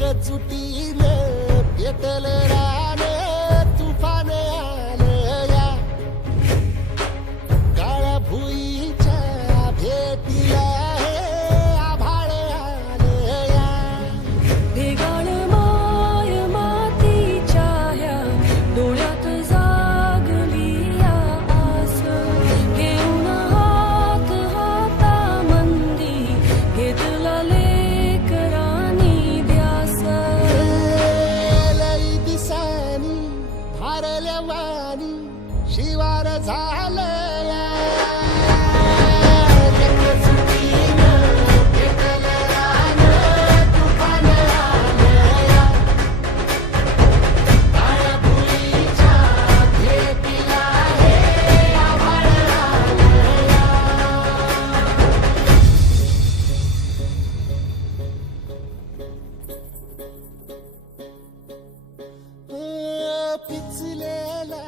एकजुटीने पेटल रान तुफान आलं या काळ्या भुईच्या भेटीला हे आभाळ आलं या भेगाळ माय मातीच्या ह्या डोळ्यात जागली या आस घेऊन हात हातामंदी घेतला लेकरांनी ध्यास लई दिसानी भारल्या वाणी शिवार झालं या एकजुटीनं पेटल रान तुफान आलं या काळ्या भुईच्या भेटीला हे आभाळ आलं या पिचलेला